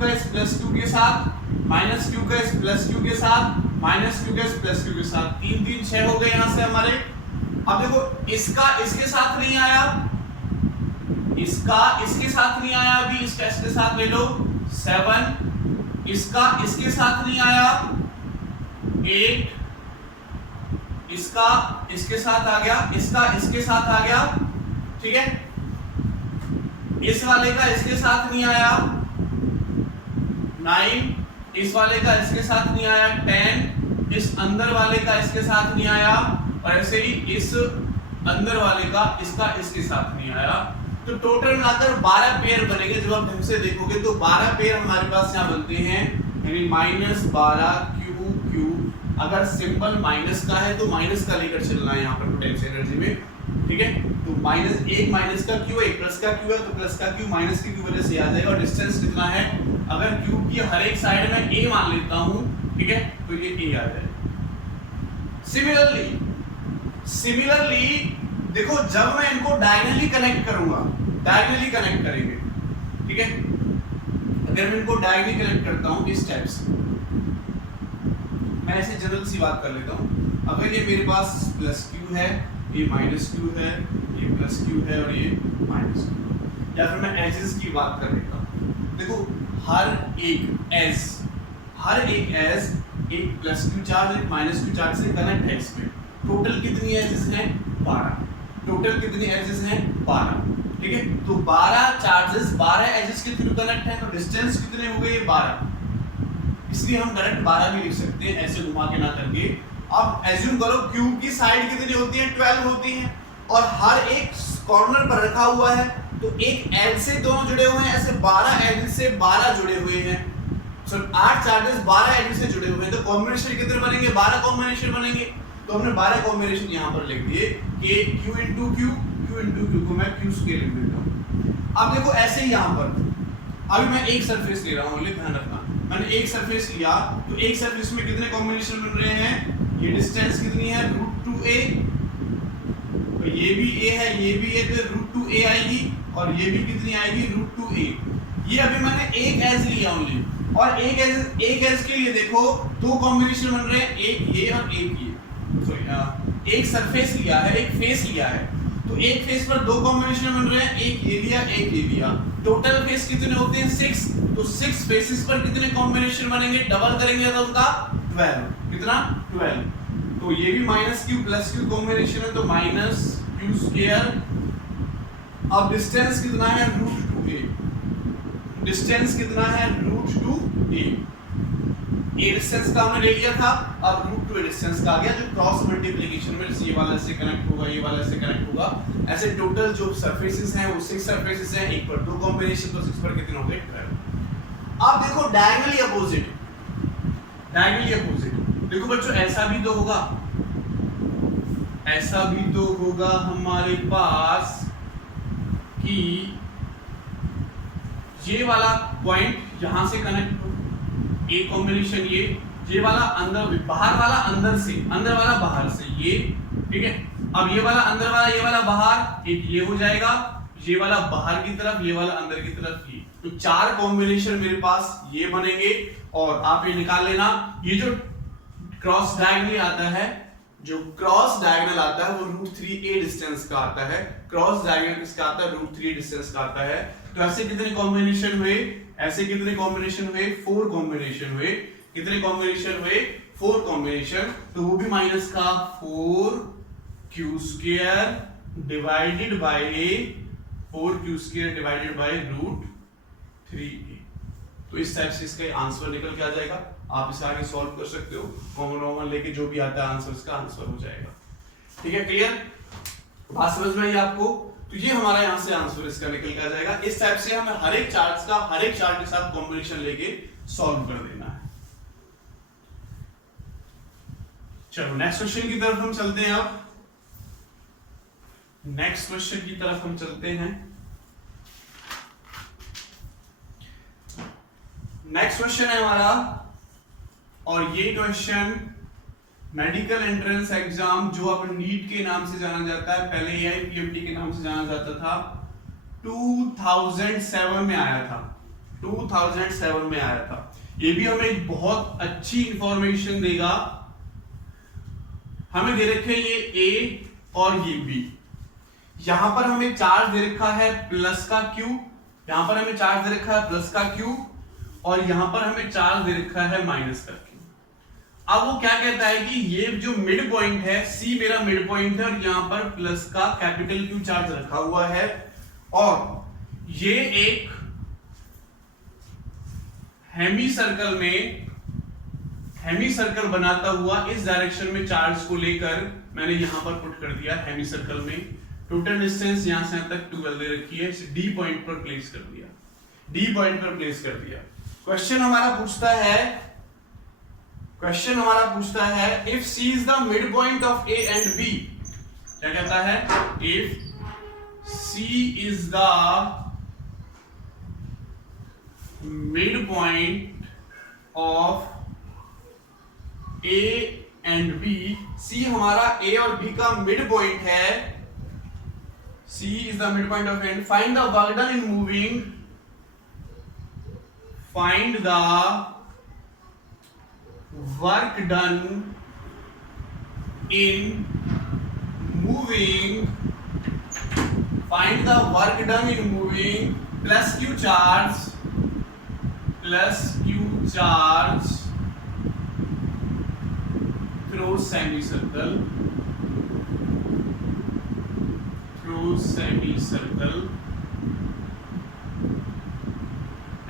का इस +q के साथ, -q का इस +q के साथ, -q का इस +q के साथ, 3 3 6 हो गए यहां से हमारे। अब देखो इसका इसके साथ नहीं आया, इसका इसके साथ नहीं आया, अभी इसका इसके साथ ले लो 7, इसका इसके साथ नहीं आया 8, इसका इसके साथ आ गया, इसका इसके साथ आ गया, ठीक है। इस वाले का इसके साथ नहीं आया 9, इस वाले का इसके साथ नहीं आया 10, इस अंदर वाले का इसके साथ नहीं आया, और ऐसे ही इस अंदर वाले का इसका इसके साथ नहीं आया। तो टोटल मिलाकर 12 पेयर बनेंगे। जब आप ढंग से देखोगे तो 12 पेयर हमारे पास यहाँ बनते हैं, यानी -12 Q। अगर सिंबल माइनस का है तो माइनस का लेकर चलना है यहाँ पर पोटेंशियल एनर्जी में, ठीक है। तो एक माइनस का Q है, एक प्लस का Q है, तो प्लस का Q माइनस की वजह से आ जाएगा। और डिस्टेंस कितना है, अगर Q की हर एक साइड में a मान लेता हूँ, ठीक है, तो ये a आ जाएगा। सिमिलरली देखो, जब मैं इनको डायगोनली कनेक्ट करूंगा, डायगोनली कनेक्ट करेंगे, ठीक है। अगर मैं इनको डायगोनली कनेक्ट करता हूं इस टाइप से, मैं ऐसे जनरल सी बात कर लेता हूं। अगर ये मेरे पास +q है, ये -q है, ये +q है और ये -q, या फिर मैं एजेस की बात कर लेता हूं। देखो हर एक एज एक +q चार्ज एक -q चार्ज से कनेक्ट है। इसमें टोटल कितनी एजेस हैं, 12। टोटल कितनी एजेस हैं, 12, ठीक है। तो 12 चार्जेस 12 एजेस के थ्रू कनेक्ट है, तो डिस्टेंस कितने हो गए, 12। इसलिए हम डायरेक्ट 12 भी लिख सकते हैं, ऐसे घुमा के ना करके। अब एज्यूम करो Q की साइड कितनी होती है, 12 होती है, और हर एक कॉर्नर पर रखा हुआ है, तो एक एज से दोनों जुड़े हुए हैं, ऐसे 12 एज से 12 जुड़े हुए हैं। 8 चार्जेस 12 एज से जुड़े हुए हैं, तो कॉम्बिनेशन कितने बनेंगे, 12 कॉम्बिनेशन बनेंगे। तो हमने 12 कॉम्बिनेशन यहाँ पर लिख दिए कि Q × Q, Q × Q को मैं Q स्केल लिख देता हूँ। अब देखो ऐसे ही यहाँ पर अभी मैं एक सरफेस ले रहा हूँ, ध्यान रखना, मैंने एक सरफेस लिया, तो एक सरफेस में कितने कॉम्बिनेशन बन रहे हैं, ये डिस्टेंस कितनी है, √2a, तो ये भी a है, ये भी a, तो √2a आएगी, और ये भी कितनी आएगी, √2a। ये अभी मैंने एक एज लिया ओनली, और एक एज के लिए देखो 2 कॉम्बिनेशन बन रहे हैं, एक ये और एक ये। सॉरी, एक सरफेस लिया है, एक फेस लिया है, तो एक फेस पर 2 कॉम्बिनेशन बन रहे हैं, एक ये लिया, एक ये लिया। टोटल फेस कितने होते हैं, 6, तो 6 फेसेस पर कितने कॉम्बिनेशन बनेंगे, डबल करेंगे तो उनका 12, कितना 12। तो ये भी -q +q कॉम्बिनेशन है, तो -q²। अब डिस्टेंस कितना है, √2a, डिस्टेंस कितना है, √2a। ए डिस्टेंस का हमने ले लिया था, अब √2a डिस्टेंस का आ गया, जो क्रॉस मल्टीप्लिकेशन में ये वाला से कनेक्ट होगा, ये वाला से कनेक्ट होगा। ऐसे टोटल जो सरफेसेस हैं वो 6 सरफेसेस हैं, एक पर 2 कॉम्बिनेशन, तो 6 पर कितने हो गए, 12। अब देखो डायगोनली अपोजिट, देखो बच्चों ऐसा भी तो होगा, ऐसा भी तो होगा हमारे पास कि ये वाला पॉइंट यहां से कनेक्ट हो, एक कॉम्बिनेशन ये वाला अंदर, बाहर वाला अंदर से, अंदर वाला बाहर से, ये ठीक है। अब ये वाला अंदर वाला, ये वाला बाहर, एक ये हो जाएगा, ये वाला बाहर की तरफ, ये वाला अंदर की तरफ, ये तो 4 कॉम्बिनेशन मेरे पास ये बनेंगे। और आप ये निकाल लेना, ये जो क्रॉस डायगोनल आता है, जो क्रॉस डायगोनल आता है वो √3a डिस्टेंस का आता है। क्रॉस डायगोनल किसका आता है, √3 डिस्टेंस का आता है। तो ऐसे कितने कॉम्बिनेशन हुए, ऐसे कितने कॉम्बिनेशन हुए, 4 कॉम्बिनेशन हुए। कितने कॉम्बिनेशन हुए, 4 कॉम्बिनेशन। तो वो भी माइनस का 4q² divided by 4q² divided by √3a। तो इस टाइप से इसका आंसर निकल के आ जाएगा। आप इसे आगे सॉल्व कर सकते हो, कॉमन लेके जो भी आता है आंसर, इसका आंसर हो जाएगा। ठीक है, क्लियर, बात समझ में आई आपको? तो ये हमारा यहां से आंसर इसका निकल कर जाएगा। इस टाइप से हमें हर एक चार्ट के साथ कॉम्बिनेशन लेके सॉल्व कर देना है। चलो नेक्स्ट क्वेश्चन की तरफ हम चलते हैं। अब नेक्स्ट क्वेश्चन की तरफ हम चलते हैं। नेक्स्ट क्वेश्चन है हमारा, और ये क्वेश्चन मेडिकल एंट्रेंस एग्जाम जो अब नीट के नाम से जाना जाता है, पहले AIPMT के नाम से जाना जाता था, 2007 में आया था। 2007 में आया था। ये भी हमें एक बहुत अच्छी इंफॉर्मेशन देगा। हमें दे रखे ये A और ये B। यहां पर हमें चार्ज दे रखा है प्लस का Q, यहां पर हमें चार्ज दे रखा है प्लस का Q, और यहां पर हमें चार्ज दे रखा है माइनस का Q। अब वो क्या कहता है कि ये जो मिड पॉइंट है, C मेरा मिड पॉइंट है, और यहां पर प्लस का कैपिटल Q चार्ज रखा हुआ है, और ये एक हेमी सर्कल बनाता हुआ इस डायरेक्शन में चार्ज को लेकर मैंने यहां पर पुट कर दिया हेमी सर्कल में। टोटल डिस्टेंस यहां से यहां तक 12 दे रखी है, इसे D पॉइंट पर प्लेस कर दिया, D पॉइंट पर प्लेस कर दिया। क्वेश्चन हमारा पूछता है if C is the midpoint of A and B, क्या कहता है? If C is the midpoint of A and B, C हमारा A और B का मिड पॉइंट है, C is the midpoint of A, and find the work done in moving, find the work done in moving, find the work done in moving plus Q charge through semicircle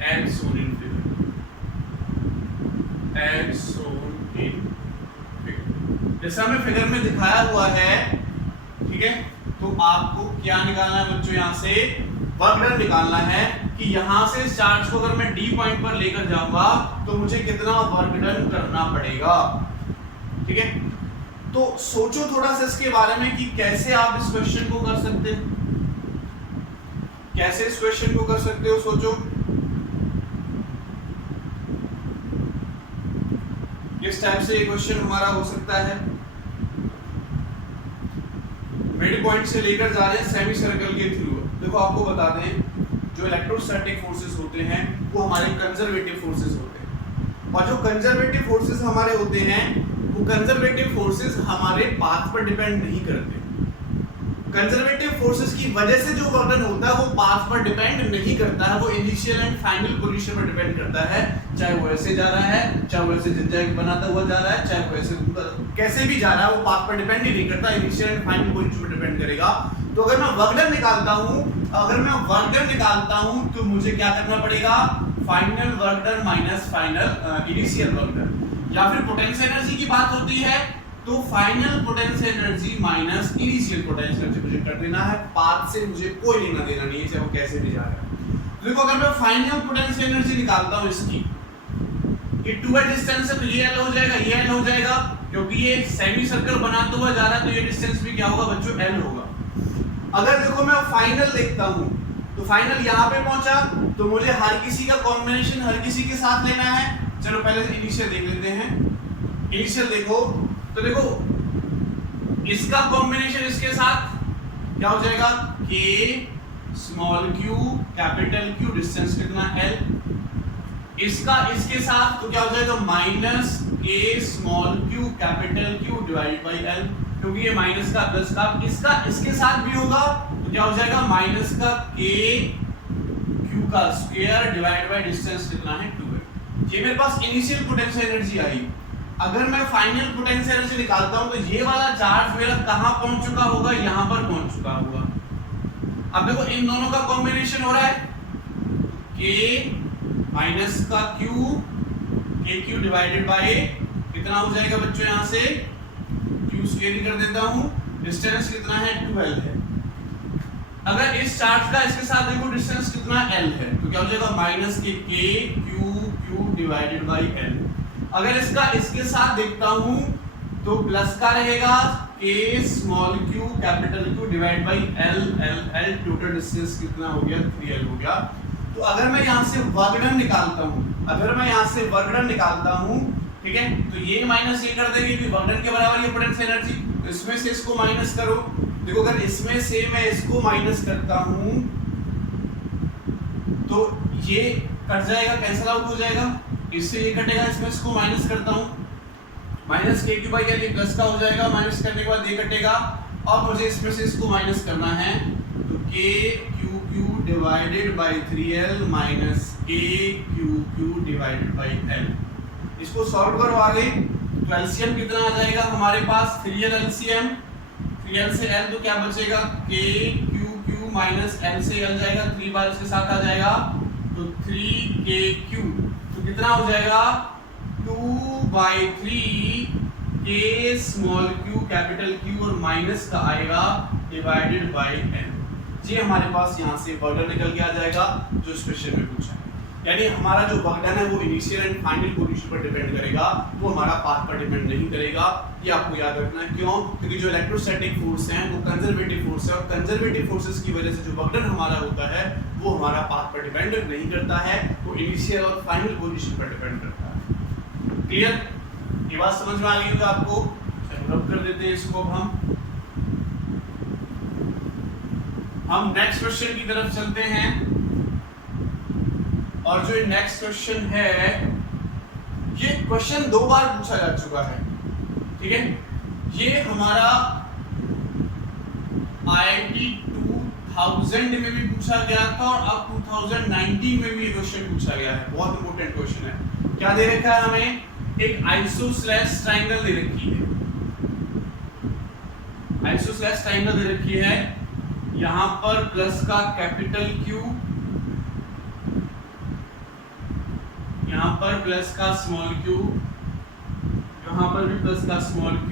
as shown in figure, जैसा हमें फिगर में दिखाया हुआ है। ठीक है, तो आपको क्या निकालना है बच्चों? यहां से वर्क डन निकालना है कि यहां से चार्ज को अगर मैं D पॉइंट पर लेकर जाऊंगा तो मुझे कितना वर्क डन करना पड़ेगा। ठीक है, तो सोचो थोड़ा सा इसके बारे में कि कैसे आप इस क्वेश्चन को कर सकते हैं, कैसे इस क्वेश्चन को कर सकते हो, सोचो। किस टाइप से ये क्वेश्चन हमारा हो सकता है? मिड पॉइंट से लेकर जा रहे हैं सेमी सर्कल के थ्रू। देखो आपको बता दें, जो इलेक्ट्रोस्टैटिक फोर्सेस होते हैं वो हमारे कंजर्वेटिव फोर्सेस होते हैं, और जो कंजर्वेटिव फोर्सेस हमारे होते हैं वो कंजर्वेटिव फोर्सेस हमारे पाथ पर डिपेंड नहीं करते। कंजर्वेटिव फोर्सेस की वजह से जो वर्क होता है वो पाथ पर डिपेंड नहीं करता है, वो इनिशियल एंड फाइनल पोजीशन पर डिपेंड करता है। चाहे वो ऐसे जा रहा है, चाहे वो ऐसे जिगजैग बनाता हुआ जा रहा है, चाहे वो ऐसे कैसे भी जा रहा है, वो पाथ पर डिपेंड ही नहीं करता, इनिशियल एंड फाइनल पोजीशन पर डिपेंड करेगा। तो अगर मैं वर्क डन निकालता हूं तो मुझे क्या करना पड़ेगा? Final work done minus final initial work done, या फिर पोटेंशियल एनर्जी की बात होती है तो final potential energy minus initial potential energy मुझे कर देना है। पाथ से मुझे कोई लेना देना नहीं है, चाहे वो कैसे भी जा रहा है। देखो अगर मैं फाइनल पोटेंशियल एनर्जी निकालता हूं इसकी, ये 2 डिस्टेंस है तो ये L हो जाएगा, ये L हो जाएगा, क्योंकि ये सेमी सर्कल बनाता हुआ जा रहा है तो ये डिस्टेंस भी क्या होगा बच्चों? L होगा। अगर देखो मैं फाइनल देखता हूं तो फाइनल यहां पे पहुंचा तो मुझे हर किसी का कॉम्बिनेशन हर किसी के साथ लेना है। चलो पहले से इनिशियल देख लेते हैं। इनिशियल देखो तो देखो इसका कॉम्बिनेशन इसके साथ क्या हो जाएगा? K small q capital Q, distance कितना L। इसका इसके साथ तो क्या हो जाएगा? Minus K small q capital Q divide by L, क्योंकि ये माइनस का प्लस का। इसका इसके साथ भी होगा तो क्या हो जाएगा? माइनस का K Q का स्क्वायर डिवाइड बाई डिस्टेंस कितना है 2। ये मेरे पास इनिशियल पोटेंशियल एनर्जी आई। अगर मैं फाइनल पोटेंशियल एनर्जी निकालता हूं तो ये वाला चार्ज मेरा कहां पहुंच चुका होगा? यहां पर पहुंच चुका होगा। अब देखो इन दोनों का कॉम्बिनेशन हो रहा है, K माइनस का Q, KQ डिवाइडेड बाय कितना हो जाएगा बच्चों? यहां से Q स्क्वायर कर देता हूं, डिस्टेंस कितना है 2l है। अगर इस चार्ज का इसके साथ देखो डिस्टेंस कितना l है तो क्या हो जाएगा माइनस के k q divided by l। अगर इसका इसके साथ देखता हूं तो प्लस का रहेगा k small q capital Q divide by l l l। Total distance कितना हो गया 3l हो गया। तो अगर मैं यहां से वर्गडन निकालता हूं ठीक है तो ये माइनस ये कर देंगे कि वर्गडन के बराबर ये पोटेंशियल एनर्जी। तो इसमें से इसको माइनस करो, देखो अगर इसमें से मैं इसको माइनस करता हूं तो ये कट जाएगा, कैंसिल आउट हो जाएगा, इससे ये कटेगा, इसमें इसको माइनस करता हूं माइनस के क्यू बाई एल, ये प्लस का हो जाएगा, माइनस करने के बाद ये कटेगा और मुझे इसमें से इसको माइनस करना है तो के Q divided by 3l minus के क्यू डिवाइडेड बाई l। इसको सॉल्व करो आगे तो एलसीएम कितना आ जाएगा हमारे पास 3l एलसीएम, 3l से l तो क्या बचेगा k क्यू माइनस l से l जाएगा, 3 बार इसके साथ आ जाएगा तो 3kq तो कितना हो जाएगा 2/3 k small q capital Q और माइनस का आएगा डिवाइडेड बाई n। जी हमारे पास यहाँ से वर्गडन निकल के आ जाएगा जो इस क्वेश्चन में पूछा है। यानी हमारा जो वर्गडन है वो इनिशियल एंड फाइनल पोजीशन पर डिपेंड करेगा, वो हमारा पाथ पर डिपेंड नहीं करेगा। ये आपको याद रखना है। क्यों? क्योंकि जो इलेक्ट्रोस्टैटिक फोर्स हैं वो कंजर्वेटिव फोर्स है और कंजर्वेटिव फोर्सेस की वजह से जो वर्गडन हमारा होता है वो हमारा पाथ पर डिपेंड नहीं करता है, वो इनिशियल और फाइनल पोजीशन पर डिपेंड करता है। क्लियर? ये बात समझ में आ गई होगी आपको। चलो रब कर देते हैं इसको। हम नेक्स्ट क्वेश्चन की तरफ चलते हैं और जो नेक्स्ट क्वेश्चन है ये क्वेश्चन 2 बार पूछा जा चुका है। ठीक है, ये हमारा IIT 2000 में भी पूछा गया था और अब 2019 में भी ये क्वेश्चन पूछा गया है। बहुत इंपॉर्टेंट क्वेश्चन है। क्या दे रखा है हमें? एक आइसोसेलेस ट्रायंगल दे रखी है। आइसोसेलेस ट्रायंगल दे रखी है, यहां पर प्लस का कैपिटल Q, यहां पर प्लस का स्मॉल q, यहां पर भी प्लस का स्मॉल q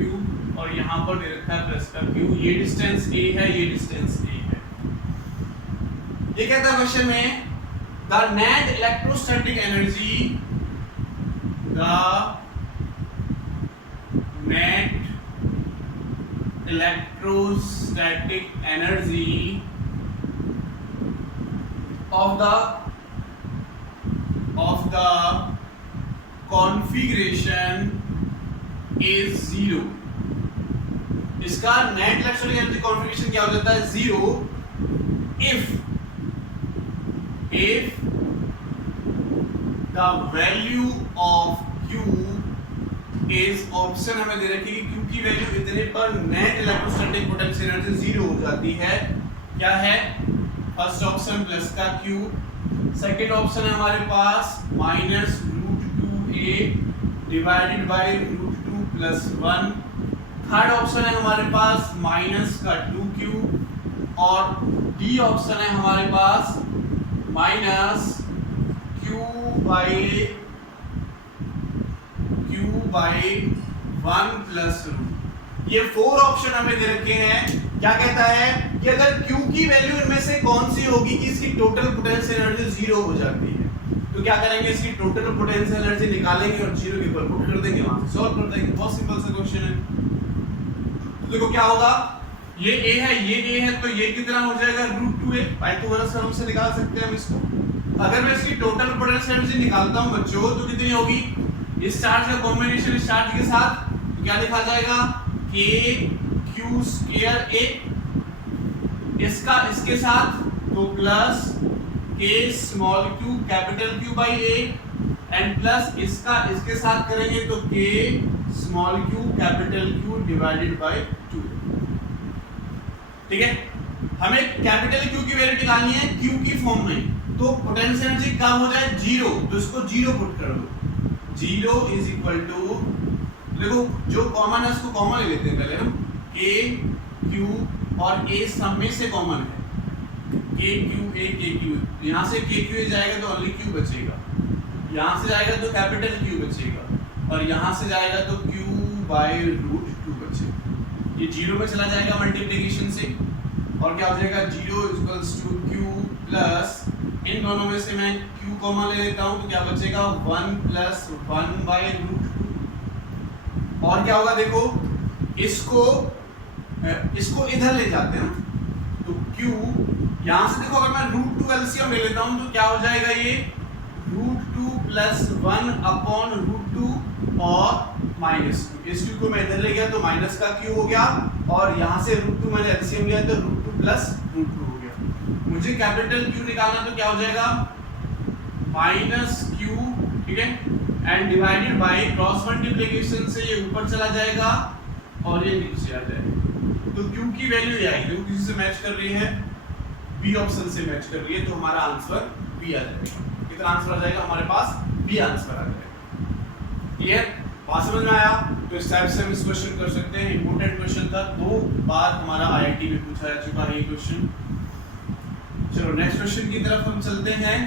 और यहां पर दे रखा है प्लस का q। ये डिस्टेंस a है, ये डिस्टेंस a है। ये कहता है क्वेश्चन में the net electrostatic energy, the net electrostatic energy of the configuration is 0। इसका नेट इलेक्ट्रोस्टैटिक एनर्जी कॉन्फ़िगरेशन क्या हो जाता है? 0 if the value of Q इस ऑप्शन हमें दे रखी है कि Q की वैल्यू इतने पर नेट इलेक्ट्रोस्टैटिक पोटेंशियल एनर्जी 0 हो जाती है। क्या है? फर्स्ट ऑप्शन प्लस का Q, सेकंड ऑप्शन है हमारे पास -√2a divided by √2 + 1, third option है हमारे पास माइनस का 2Q और डी ऑप्शन है हमारे पास -Q/1 + √। ये 4 ऑप्शन हमें दे रखे हैं। क्या कहता है कि अगर Q की वैल्यू इनमें से कौन सी होगी कि इसकी टोटल पोटेंशियल एनर्जी 0 हो जाती है, तो क्या करेंगे? इसकी टोटल पोटेंशियल एनर्जी निकालेंगे और 0 के ऊपर पुट कर देंगे, वहां से सॉल्व कर देंगे। बहुत सिंपल सा क्वेश्चन है। तो देखो क्या होगा, ये a है, ये a है, तो ये कितना हो जाएगा √2a। पाइथागोरस थ्योरम से निकाल सकते हैं हम इसको। अगर मैं इसकी टोटल पोटेंशियल एनर्जी निकालता हूं बच्चों तो कितनी होगी? इस चार्ज का कॉम्बिनेशन इस चार्ज के साथ तो क्या लिखा जाएगा? kq² a, इसका इसके साथ तो plus k small q capital Q by a and plus इसका इसके साथ करेंगे तो k small q capital Q divided by 2। ठीक है, हमें कैपिटल Q की वैल्यू निकालनी है Q की फॉर्म में, तो पोटेंशियल एनर्जी कम हो जाए 0, तो इसको 0 पुट कर दो। 0 इज इक्वल टू, देखो जो कॉमन है उसको कॉमन ले लेते हैं पहले हम, k q और a सब में से कॉमन है, k q a k q, यहाँ से k q a जाएगा तो ओनली q बचेगा, यहाँ से जाएगा तो कैपिटल Q बचेगा और यहाँ से जाएगा तो q/√2 बचेगा। ये जीरो में चला जाएगा मल्टीप्लिकेशन से, और क्या हो जाएगा 0 इक्वल्स टू q प्लस, इन दोनों में से मैं q कॉमन ले लेता हूँ तो क्या बचेगा 1 प्लस 1 बाई रूट 2, और क्या होगा देखो इसको इधर ले जाते हैं तो q यहाँ से देखो अगर मैं रूट 2 एलसीएम ले लेता हूँ तो क्या हो जाएगा ये रूट 2 प्लस 1 अपॉन रूट 2 और माइनस 2, इस q को मैं इधर ले गया तो माइनस का q हो गया, और यहाँ से रूट 2 मैंने एलसीएम लिया तो रूट 2 प्लस रूट 2 हो गया। मुझे कैपिटल Q निकालना तो क्या हो जाएगा माइनस q, ठीक है, and divided by cross multiplication से ये ऊपर चला जाएगा और ये नीचे आ जाएगा, तो q की वैल्यू ये आएगी, देखो किसी से मैच कर रही है, बी ऑप्शन से मैच कर रही है, तो हमारा आंसर बी आ जाएगा। कितना आंसर आ जाएगा हमारे पास, बी आंसर आ जाएगा। क्लियर, बात समझ में आया? तो इस टाइप से हम इस क्वेश्चन कर सकते हैं। इंपॉर्टेंट क्वेश्चन था, 2 बार हमारा आईआईटी में पूछा जा चुका है ये क्वेश्चन। चलो नेक्स्ट क्वेश्चन की तरफ हम चलते हैं।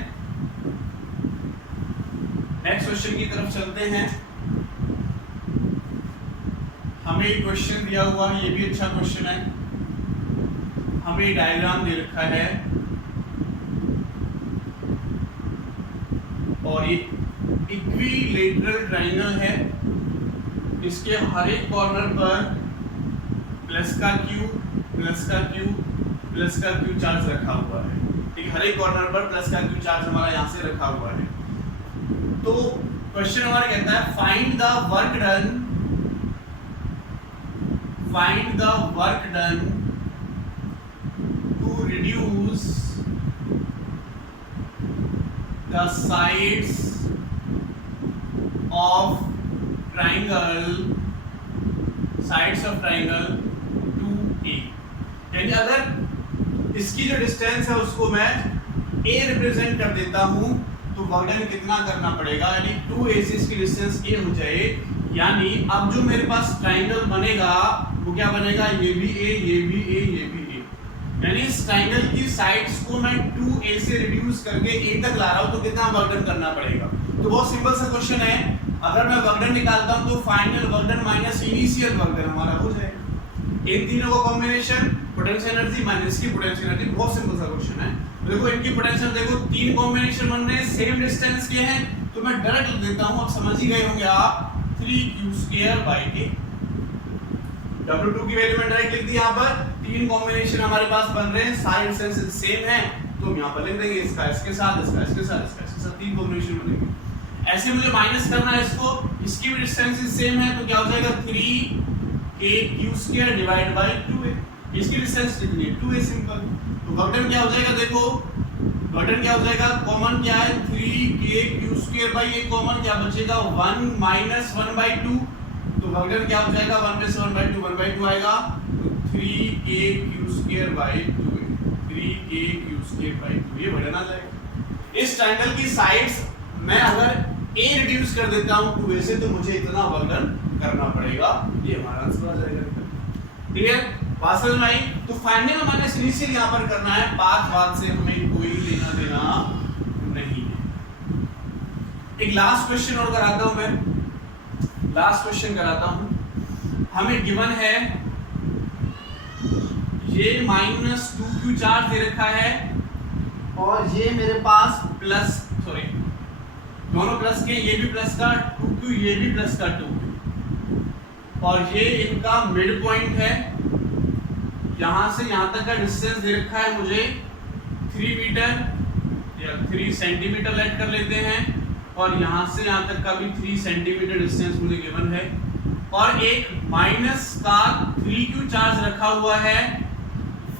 नेक्स्ट क्वेश्चन की तरफ चलते हैं। हमें एक क्वेश्चन दिया हुआ है, ये भी अच्छा क्वेश्चन है। हमें डायग्राम दे रखा है और ये इक्विलेटरल ट्रायंगल है, इसके हर एक कॉर्नर पर प्लस का Q प्लस का Q प्लस का Q चार्ज रखा हुआ है, ठीक, हर एक कॉर्नर पर प्लस का Q चार्ज हमारा यहाँ से रखा हुआ है। तो क्वेश्चन हमारा कहता है find the work done to reduce the sides of triangle 2a, यानी अगर इसकी जो डिस्टेंस है उसको मैं a रिप्रेजेंट कर देता हूं तो वर्क डन कितना करना पड़ेगा, यानी 2a से इसकी डिस्टेंस a हो जाए, यानी अब जो मेरे पास ट्राइंगल बनेगा वो क्या बनेगा, ये भी a, ये भी a, ये भी a, यानी इस ट्राइंगल की साइड्स को मैं 2a से रिड्यूस करके a तक ला रहा हूं, तो कितना वर्क डन करना पड़ेगा। तो बहुत सिंपल सा क्वेश्चन है, अगर मैं वर्क डन निकालता हूं तो final work done minus initial work done हमारा हो जाएगा। इन तीनों का कॉम्बिनेशन पोटेंशियल एनर्जी माइनस की पोटेंशियल एनर्जी, बहुत सिंपल सा क्वेश्चन है। देखो इनकी पोटेंशियल देखो, तीन कॉम्बिनेशन बन रहे हैं, सेम डिस्टेंस के हैं, तो मैं डायरेक्ट लिख देता हूं, अब समझ ही गए होंगे आप, 3q² a। W2 की वैल्यू मैंने डायरेक्ट लिख दी, यहाँ पर तीन कॉम्बिनेशन हमारे पास बन रहे हैं, साइड डिस्टेंस सेम है, तो हम यहाँ पर लिख देंगे इसका इसके साथ, इसका इसके साथ, इसका इसके साथ, तीन कॉम्बिनेशन बनेंगे। ऐसे मुझे माइनस करना है इसको, इसकी भी डिस्टेंस सेम है, तो क्या हो जाएगा 3aq² डिवाइड बाय 2a, इसकी डिस्टेंस कितनी है 2a, सिंपल। तो वर्क डन क्या हो जाएगा, देखो वर्क डन क्या हो जाएगा, कॉमन क्या है 3aq² बाय a, कॉमन क्या बचेगा 1 माइनस 1/2, तो वर्क डन क्या हो जाएगा 1 में से 1/2 आएगा, तो 3aq² bye 2a, 3aq² bye 2, ये वर्क डन आ जाएगा। इस ट्रायंगल की साइड्स मैं अगर a रिड्यूस कर देता हूं 2a से, तो मुझे इतना वर्क डन करना पड़ेगा, ये हमारा आंसर आ जाएगा। क्लियर, बात समझ में आई? तो फाइनल माइनस इनिशियल यहां पर करना है, बात से हमें कोई लेना देना नहीं है। एक लास्ट क्वेश्चन और कराता हूं मैं, लास्ट क्वेश्चन कराता हूं। हमें गिवन है ये माइनस 2q चार्ज दे रखा है और ये मेरे पास प्लस, सॉरी दोनों प्लस के, ये भी प्लस का 2q, ये भी प्लस का 2q, और ये इनका मिड पॉइंट है, यहां से यहां तक का डिस्टेंस दे रखा है मुझे 3 मीटर या 3 सेंटीमीटर लेट कर लेते हैं, और यहां से यहां तक का भी 3 सेंटीमीटर डिस्टेंस मुझे गिवन है, और एक माइनस का 3q चार्ज रखा हुआ है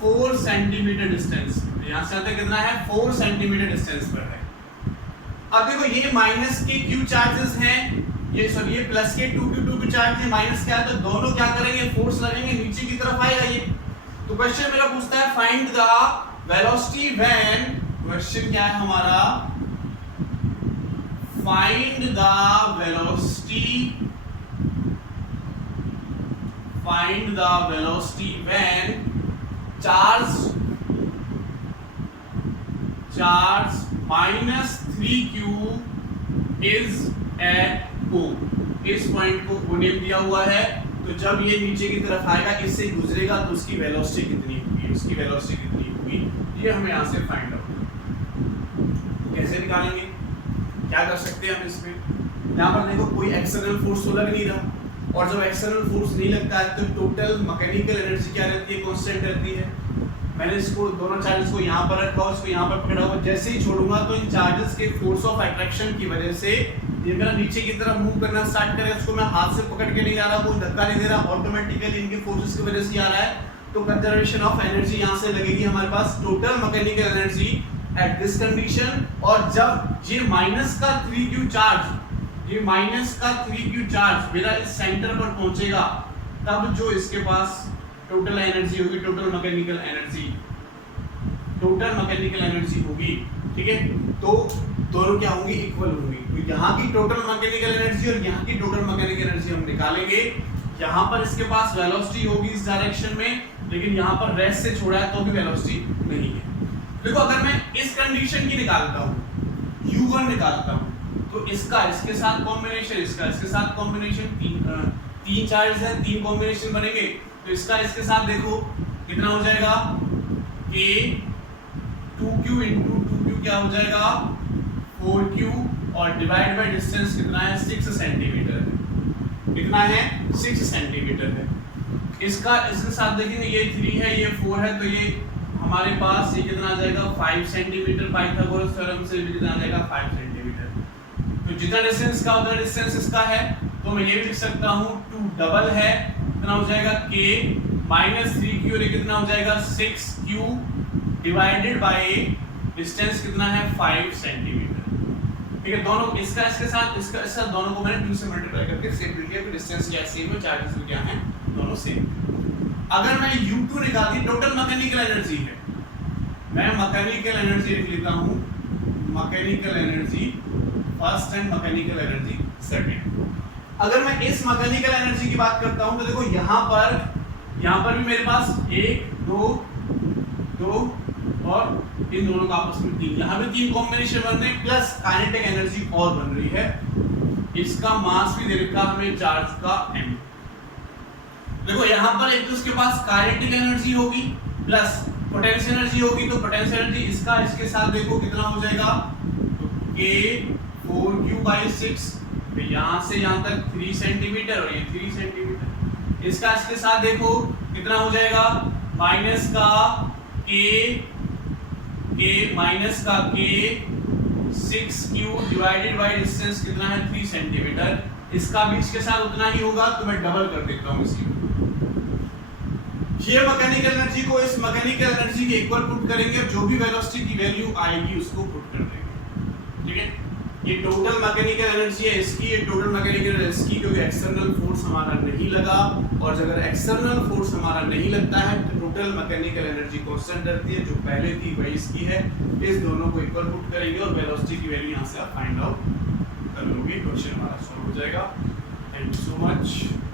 4 सेंटीमीटर डिस्टेंस, यहां से यहां तक कितना है 4 सेंटीमीटर डिस्टेंस पर है। अब देखो ये माइनस के q चार्जेस हैं, ये सॉरी ये प्लस के 2q चार्ज है, माइनस क्या है, तो दोनों क्या करेंगे फोर्स लगेंगे, नीचे की तरफ आएगा ये। तो क्वेश्चन मेरा पूछता है find the velocity when, question क्या है हमारा, find the velocity when charge minus 3q is at O, इस पॉइंट को O नेम दिया हुआ है, तो तो जब ये नीचे की तरफ आएगा, इससे गुजरेगा, तो उसकी वेलोसिटी कितनी होगी, उसकी वेलोसिटी कितनी होगी, ये हमें यहाँ से फाइंड आउट कैसे निकालेंगे, क्या कर सकते हैं हम इसमें। यहाँ पर देखो कोई एक्सटर्नल फोर्स तो लग नहीं रहा, और जब एक्सटर्नल फोर्स नहीं लगता है तो टोटल मैकेनिकल एनर्जी क्या रहती है, कांस्टेंट रहती है। मैंने इसको दोनों चार्जेस को यहाँ पर रखा और इसको यहाँ पर पकड़ा हुआ, जैसे ही छोड़ूंगा तो इन चार्जेस के फोर्स ऑफ अट्रैक्शन की वजह से ये मेरा नीचे की तरफ मूव करना स्टार्ट करेगा। इसको मैं हाथ से पकड़ के नहीं जा रहा, कोई धक्का नहीं दे रहा, ऑटोमेटिकली इनके फोर्सेस की वजह से आ रहा है। तो कंजर्वेशन ऑफ एनर्जी यहाँ से लगेगी हमारे पास, total mechanical energy at this condition. और जब ये माइनस का 3q चार्ज, ये माइनस का 3q चार्ज मेरा इस सेंटर पर पहुंचेगा, तब जो इसके पास टोटल एनर्जी होगी, टोटल मैकेनिकल एनर्जी होगी, ठीक है। तो दोनों क्या होंगी, इक्वल होंगी। तो यहाँ की टोटल मैकेनिकल एनर्जी और यहाँ की टोटल मैकेनिकल एनर्जी हम निकालेंगे। यहाँ पर इसके पास वेलोसिटी होगी इस डायरेक्शन में, लेकिन यहाँ पर रेस्ट से छोड़ा है तो भी वेलोसिटी नहीं है। देखो अगर मैं इस कंडीशन की निकालता हूँ, u1 निकालता हूँ, तो इसका इसके साथ कॉम्बिनेशन, इसका इसके साथ कॉम्बिनेशन, तीन चार्ज है, 3 कॉम्बिनेशन बनेंगे। तो इसका इसके साथ देखो कितना हो जाएगा, k 2q इंटू 2q क्या हो जाएगा 4q, और डिवाइड बाय डिस्टेंस कितना है 6 सेंटीमीटर है, कितना है 6 सेंटीमीटर है। इसका इसके साथ देखेंगे ये 3 है, ये 4 है, तो ये हमारे पास ये कितना आ जाएगा 5 सेंटीमीटर, पाइथागोरस थ्योरम से भी कितना आ जाएगा 5 सेंटीमीटर। तो जितना डिस्टेंस का उतना डिस्टेंस इसका है, तो मैं ये भी लिख सकता हूँ 2 डबल है, कितना हो जाएगा k माइनस 3q, और ये कितना हो जाएगा 6q डिवाइडेड बाय डिस्टेंस कितना है 5 सेंटीमीटर, ठीक है। दोनों इसका इसके साथ, इसका इसका दोनों को मैंने 2 से मल्टीप्लाई करके सेम लिख लिया, फिर डिस्टेंस क्या सेम है, चार्जेस भी क्या हैं, दोनों सेम। अगर मैं u2 निकाल दी, टोटल मैकेनिकल एनर्जी है, मैं मैकेनिकल एनर्जी लिख लेता हूँ, mechanical energy first and mechanical energy second. अगर मैं इस मैकेनिकल एनर्जी की बात करता हूँ तो देखो यहाँ पर भी मेरे पास 1 2 और इन दोनों का आपस में 3, यहाँ पे 3 कॉम्बिनेशन बन रहे हैं, प्लस काइनेटिक एनर्जी और बन रही है। इसका मास भी दे रखा हमें चार्ज का m। देखो यहाँ पर एक तो इसके पास काइनेटिक एनर्जी होगी प्लस पोटेंशियल एनर्जी होगी, तो पोटेंशियल एनर्जी इसका इसके साथ देखो कितना हो जाएगा, तो k 4q/6, तो यहाँ से यहाँ तक 3 सेंटीमीटर और ये 3 सेंटीमीटर। इसका इसके साथ देखो कितना हो जाएगा, माइनस का k 6q divided by distance कितना है 3 सेंटीमीटर। इसका भी इसके साथ उतना ही होगा, तो मैं डबल कर देता हूँ इसकी। ये मैकेनिकल एनर्जी को इस मैकेनिकल एनर्जी के इक्वल पुट करेंगे, जो भी वेलोसिटी की वैल्यू आएगी उसको पुट कर देंगे, ठीक है। ये टोटल मैकेनिकल एनर्जी है इसकी, ये टोटल मैकेनिकल एनर्जी इसकी, क्योंकि एक्सटर्नल फोर्स हमारा नहीं लगा, और अगर एक्सटर्नल फोर्स हमारा नहीं लगता है तो टोटल मैकेनिकल एनर्जी कांस्टेंट रहती है, जो पहले थी वही इसकी है। इस दोनों को इक्वल पुट करेंगे और वेलोसिटी की वैल्यू यहाँ से आप फाइंड आउट कर लोगे, क्वेश्चन हमारा सॉल्व हो जाएगा। Thank you so much.